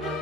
thank you